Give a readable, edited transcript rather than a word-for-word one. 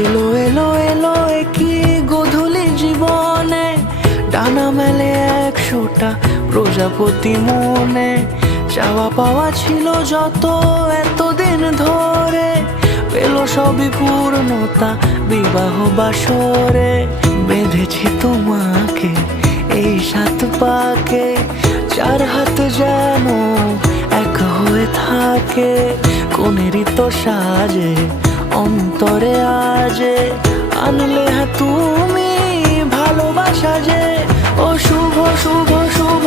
এলো এলো এলো কি গোধূলি জীবনে, ডানা মেলে 100টা প্রজাপতি মনে। চাওয়া পাওয়া ছিল যত এতদিন ধরে, পেল সবই পূর্ণতা বিবাহ বাসরে। বেঁধেছি তোমাকে এই 7 পাকে, 4 হাত যেন এক হয়ে থাকে। কোনেরই তো সাজে অন্তরে আজে, আনলে হ্যাঁ তুমি ভালোবাসা যে। ও শুভ শুভ শুভ